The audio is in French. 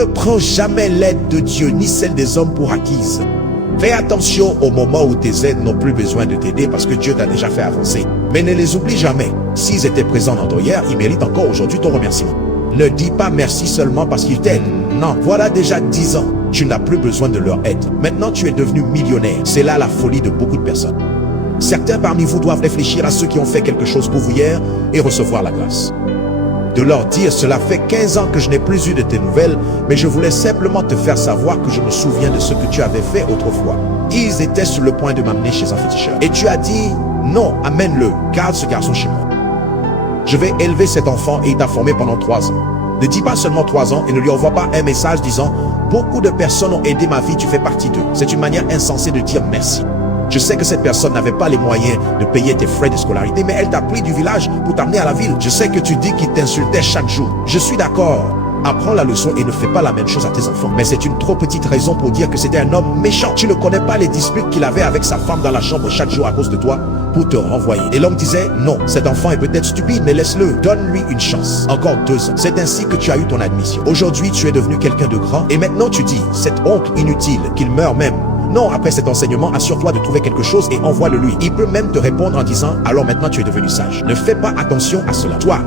Ne prends jamais l'aide de Dieu ni celle des hommes pour acquise. Fais attention au moment où tes aides n'ont plus besoin de t'aider parce que Dieu t'a déjà fait avancer. Mais ne les oublie jamais. S'ils étaient présents dans ton hier, ils méritent encore aujourd'hui ton remerciement. Ne dis pas merci seulement parce qu'ils t'aident. Non, voilà déjà 10 ans. Tu n'as plus besoin de leur aide. Maintenant, tu es devenu millionnaire. C'est là la folie de beaucoup de personnes. Certains parmi vous doivent réfléchir à ceux qui ont fait quelque chose pour vous hier et recevoir la grâce. De leur dire, cela fait 15 ans que je n'ai plus eu de tes nouvelles, mais je voulais simplement te faire savoir que je me souviens de ce que tu avais fait autrefois. Ils étaient sur le point de m'amener chez un féticheur. Et tu as dit, non, amène-le, garde ce garçon chez moi. Je vais élever cet enfant et il t'a formé pendant 3 ans. Ne dis pas seulement 3 ans et ne lui envoie pas un message disant, beaucoup de personnes ont aidé ma vie, tu fais partie d'eux. C'est une manière insensée de dire merci. Je sais que cette personne n'avait pas les moyens de payer tes frais de scolarité, mais elle t'a pris du village pour t'amener à la ville. Je sais que tu dis qu'il t'insultait chaque jour. Je suis d'accord. Apprends la leçon et ne fais pas la même chose à tes enfants. Mais c'est une trop petite raison pour dire que c'était un homme méchant. Tu ne connais pas les disputes qu'il avait avec sa femme dans la chambre chaque jour à cause de toi pour te renvoyer. Et l'homme disait, non, cet enfant est peut-être stupide, mais laisse-le. Donne-lui une chance. Encore 2 ans. C'est ainsi que tu as eu ton admission. Aujourd'hui, tu es devenu quelqu'un de grand. Et maintenant, tu dis, cet oncle inutile, qu'il meure même. Non, après cet enseignement, assure-toi de trouver quelque chose et envoie-le lui. Il peut même te répondre en disant, alors maintenant tu es devenu sage. Ne fais pas attention à cela. Toi,